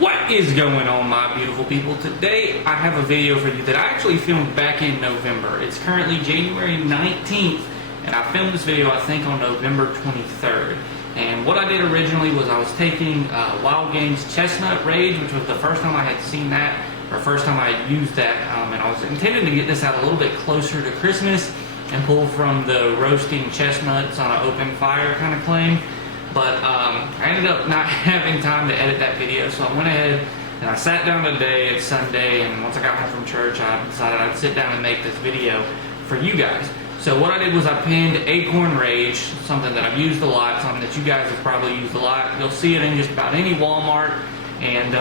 What is going on, my beautiful people? Today I have a video for you that I actually filmed back in November. It's currently January 19th and I filmed this video I think on November 23rd. And what I did originally was I was taking Wildgames Chestnut Rage, which was the first time I had seen that, or first time I had used that, and I was intending to get this out a little bit closer to Christmas and pull from the roasting chestnuts on an open fire kind of claim. But I ended up not having time to edit that video, so I went ahead and I sat down today. It's Sunday, and once I got home from church, I decided I'd sit down and make this video for you guys. So what I did was I pinned Acorn Rage, something that I've used a lot, something that you guys have probably used a lot. You'll see it in just about any Walmart, and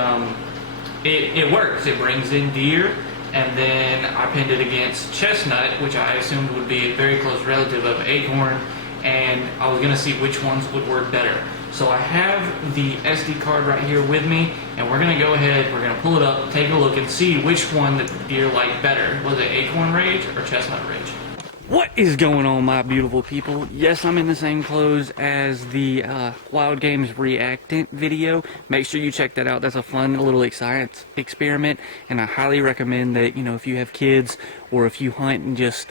it works. It brings in deer, and then I pinned it against Chestnut, which I assumed would be a very close relative of Acorn, and I was going to see which ones would work better. So I have the SD card right here with me, and we're going to go ahead, we're going to pull it up, take a look, and see which one that the deer like better. Was it Acorn Rage or Chestnut Rage? What is going on, my beautiful people? Yes, I'm in the same clothes as the Wildgames Reactant video. Make sure you check that out. That's a fun little science experiment, and I highly recommend that, you know, if you have kids or if you hunt and just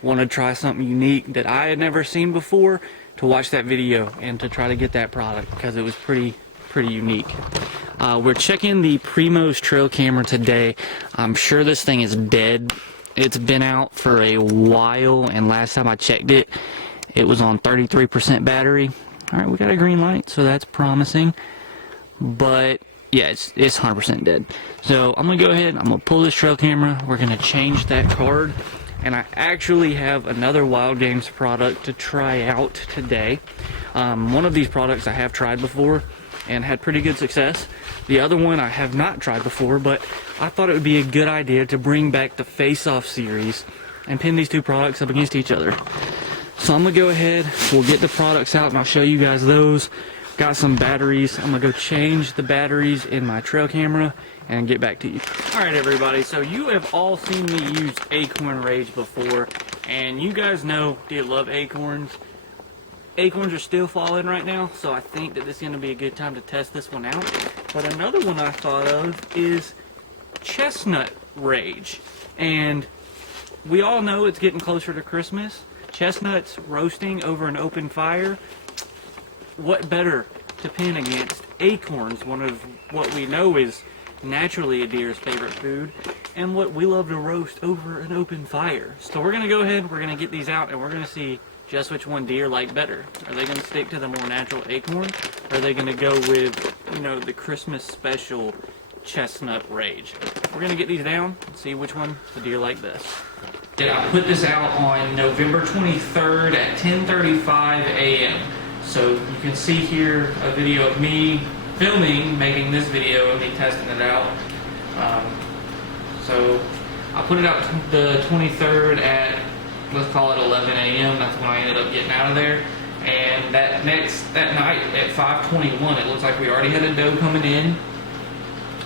want to try something unique that I had never seen before, to watch that video and to try to get that product, because it was pretty unique. We're checking the Primos trail camera today. I'm sure this thing is dead. It's been out for a while, and last time I checked it, it was on 33% battery. Alright, we got a green light, so that's promising. But yeah, it's 100% dead. So I'm going to go ahead, I'm going to pull this trail camera, we're going to change that card, and I actually have another Wildgames product to try out today. One of these products I have tried before and had pretty good success. The other one I have not tried before, but I thought it would be a good idea to bring back the face-off series and pin these two products up against each other. So I'm going to go ahead, we'll get the products out and I'll show you guys those. Got some batteries. I'm going to go change the batteries in my trail camera and get back to you. Alright everybody, so you have all seen me use Acorn Rage before, and you guys know you love acorns. Acorns are still falling right now, so I think that this is going to be a good time to test this one out. But another one I thought of is Chestnut Rage. And we all know it's getting closer to Christmas. Chestnuts roasting over an open fire. What better to pin against acorns, one of what we know is naturally a deer's favorite food, and what we love to roast over an open fire. So we're going to go ahead, we're going to get these out, and we're going to see just which one deer like better. Are they going to stick to the more natural acorn, or are they going to go with, you know, the Christmas special Chestnut Rage? We're going to get these down and see which one the deer like best. Yeah, I put this out on November 23rd at 10:35 a.m. So you can see here a video of me filming, making this video of me testing it out. So I put it out the 23rd at, let's call it 11 a.m. That's when I ended up getting out of there. And that night at 5:21, it looks like we already had a doe coming in,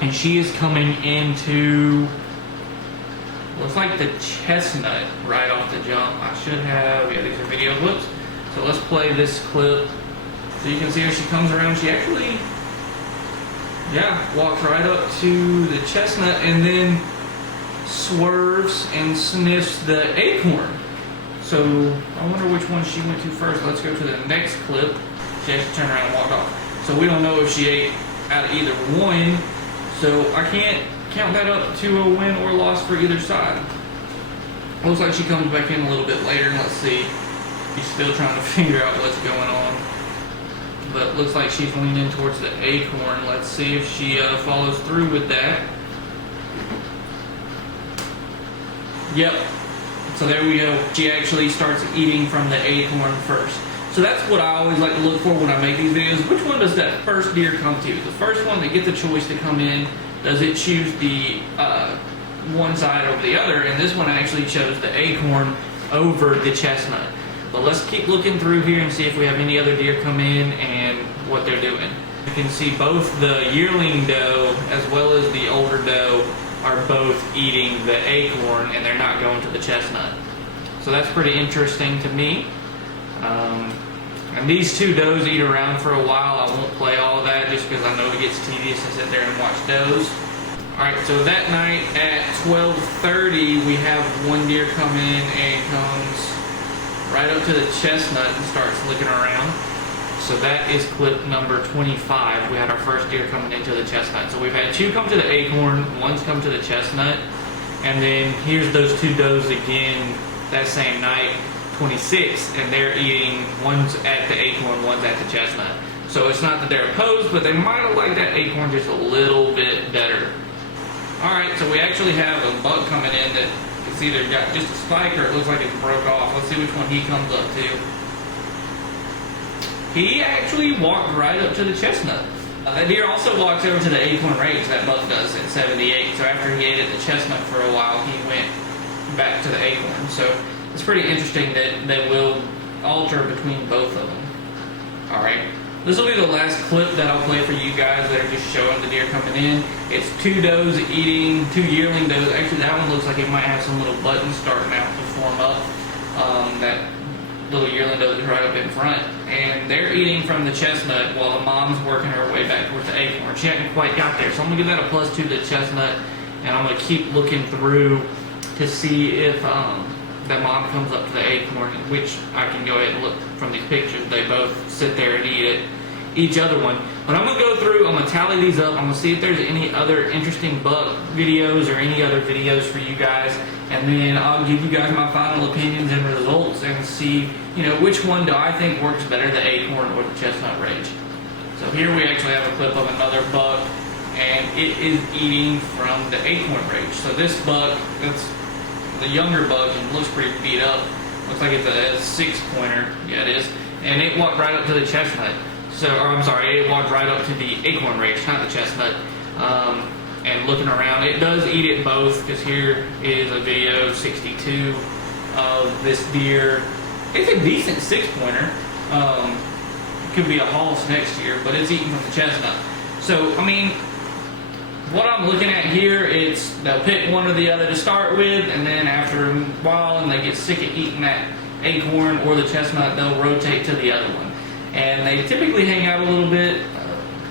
and she is coming into, looks like the Chestnut right off the jump. I should have, yeah, these are video clips. So let's play this clip so you can see as she comes around. She actually, yeah, walks right up to the chestnut and then swerves and sniffs the acorn. So I wonder which one she went to first. Let's go to the next clip. She has to turn around and walk off. So we don't know if she ate out of either one. So I can't count that up to a win or loss for either side. Looks like she comes back in a little bit later. Let's see. She's still trying to figure out what's going on. But looks like she's leaning towards the acorn. Let's see if she follows through with that. Yep. So there we go. She actually starts eating from the acorn first. So that's what I always like to look for when I make these videos. Which one does that first deer come to? The first one that gets a choice to come in, does it choose the one side over the other? And this one actually chose the acorn over the chestnut. But let's keep looking through here and see if we have any other deer come in and what they're doing. You can see both the yearling doe as well as the older doe are both eating the acorn, and they're not going to the chestnut. So that's pretty interesting to me. And these two does eat around for a while. I won't play all of that just because I know it gets tedious to sit there and watch does. Alright, so that night at 12:30, we have one deer come in and comes right up to the chestnut and starts looking around. So that is clip number 25. We had our first deer coming into the chestnut. So we've had two come to the acorn, one's come to the chestnut, and then here's those two does again that same night, 26, and they're eating, one's at the acorn, one's at the chestnut. So it's not that they're opposed, but they might have liked that acorn just a little bit better. Alright, so we actually have a buck coming in that it's either got just a spike or it looks like it broke off. Let's see which one he comes up to. He actually walked right up to the chestnut. That deer also walks over to the acorn range, that buck does, at 78. So after he ate at the chestnut for a while, he went back to the acorn. So it's pretty interesting that they will alter between both of them. Alright. This will be the last clip that I'll play for you guys that are just showing the deer coming in. It's two does eating, two yearling does. Actually, that one looks like it might have some little buttons starting out to form up. That little yearling doe is right up in front. And they're eating from the chestnut while the mom's working her way back towards the acorn. She hasn't quite got there. So I'm going to give that a +2 to the chestnut. And I'm going to keep looking through to see if that mom comes up to the acorn, which I can go ahead and look from these pictures. They both sit there and eat it, each other one. But I'm going to go through, I'm going to tally these up, I'm going to see if there's any other interesting buck videos or any other videos for you guys, and then I'll give you guys my final opinions and results and see, you know, which one do I think works better, the acorn or the chestnut range. So here we actually have a clip of another buck, and it is eating from the acorn range. So this buck, that's the younger buck, and looks pretty beat up. Looks like it's a 6-pointer. Yeah, it is. And it walked right up to the chestnut. So, or I'm sorry, it walked right up to the acorn range, not the chestnut. And looking around, it does eat it both, because here is a video 62 of this deer. It's a decent 6-pointer. Could be a Hall's next year, but it's eating from the chestnut. So, I mean, what I'm looking at here, it's they'll pick one or the other to start with, and then after a while, and they get sick of eating that acorn or the chestnut, they'll rotate to the other one. And they typically hang out a little bit.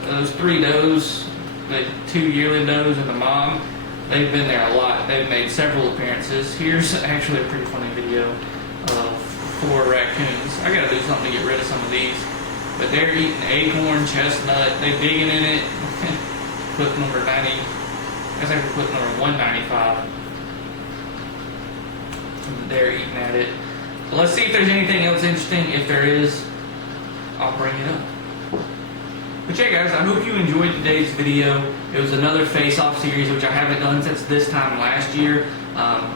Those three does, the two yearling does and the mom, they've been there a lot. They've made several appearances. Here's actually a pretty funny video of 4 raccoons. I gotta do something to get rid of some of these. But they're eating acorn, chestnut, they're digging in it. Clip number 90, that's actually clip number 195. They're eating at it. But let's see if there's anything else interesting. If there is, I'll bring it up. But yeah, guys, I hope you enjoyed today's video. It was another face-off series, which I haven't done since this time last year.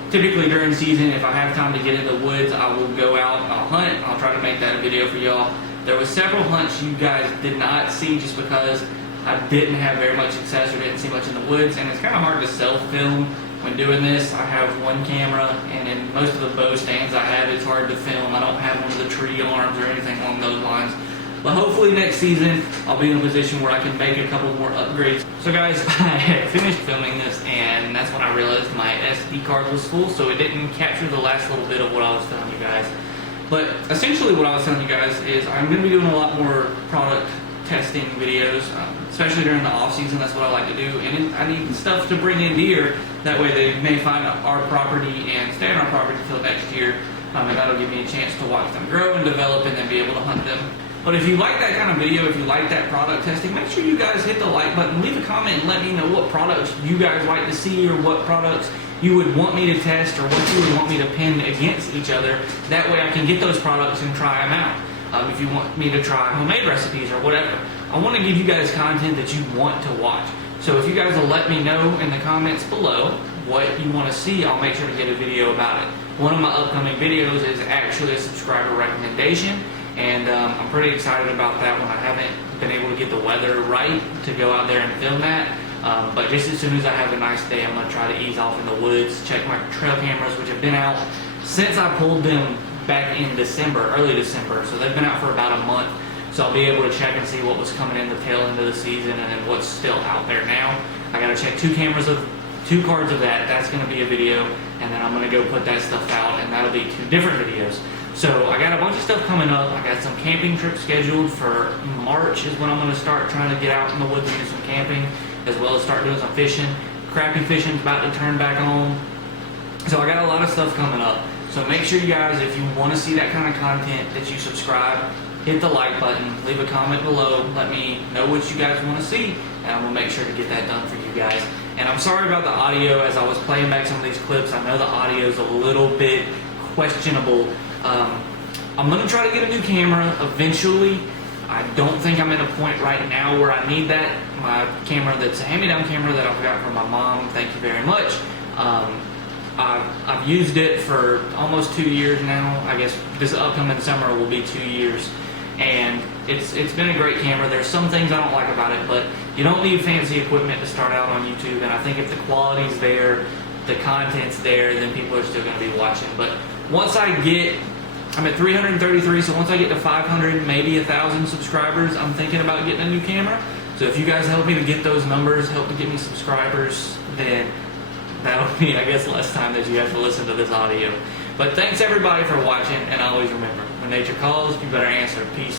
Typically during season, if I have time to get in the woods, I will go out, I'll hunt, I'll try to make that a video for y'all. There was several hunts you guys did not see just because I didn't have very much success or didn't see much in the woods, and it's kind of hard to self-film when doing this. I have one camera, and in most of the bow stands I have, it's hard to film. I don't have one of the tree arms or anything along those lines. But hopefully next season, I'll be in a position where I can make a couple more upgrades. So guys, I had finished filming this, and that's when I realized my SD card was full, so it didn't capture the last little bit of what I was telling you guys. But essentially what I was telling you guys is I'm going to be doing a lot more product testing videos, especially during the off season. That's what I like to do, and I need stuff to bring in deer. That way they may find our property and stay on our property until next year, and that'll give me a chance to watch them grow and develop and then be able to hunt them. But if you like that kind of video, if you like that product testing, make sure you guys hit the like button, leave a comment and let me know what products you guys like to see or what products you would want me to test or what you would want me to pin against each other. That way I can get those products and try them out. If you want me to try homemade recipes or whatever. I want to give you guys content that you want to watch. So if you guys will let me know in the comments below what you want to see, I'll make sure to get a video about it. One of my upcoming videos is actually a subscriber recommendation, and I'm pretty excited about that one. I haven't been able to get the weather right to go out there and film that, but just as soon as I have a nice day, I'm going to try to ease off in the woods, check my trail cameras, which have been out since I pulled them back in December, early December, so they've been out for about a month. So I'll be able to check and see what was coming in the tail end of the season and then what's still out there now. I gotta check 2 cards of that. That's gonna be a video, and then I'm gonna go put that stuff out, and that'll be 2 different videos. So I got a bunch of stuff coming up. I got some camping trips scheduled for March is when I'm going to start trying to get out in the woods and do some camping, as well as start doing some fishing. Crappie fishing's about to turn back on. So I got a lot of stuff coming up. So make sure you guys, if you want to see that kind of content, that you subscribe, hit the like button, leave a comment below, let me know what you guys want to see, and I'm going to make sure to get that done for you guys. And I'm sorry about the audio. As I was playing back some of these clips, I know the audio is a little bit questionable. I'm going to try to get a new camera eventually. I don't think I'm at a point right now where I need that. My camera that's a hand-me-down camera that I've got from my mom, thank you very much. I've used it for almost 2 years now. I guess this upcoming summer will be 2 years. And it's been a great camera. There's some things I don't like about it, but you don't need fancy equipment to start out on YouTube. And I think if the quality's there, the content's there, then people are still going to be watching. But once I'm at 333, so once I get to 500, maybe 1,000 subscribers, I'm thinking about getting a new camera. So if you guys help me to get those numbers, help to get me subscribers, then that'll be, I guess, less time that you have to listen to this audio. But thanks everybody for watching, and always remember, when nature calls, you better answer. Peace.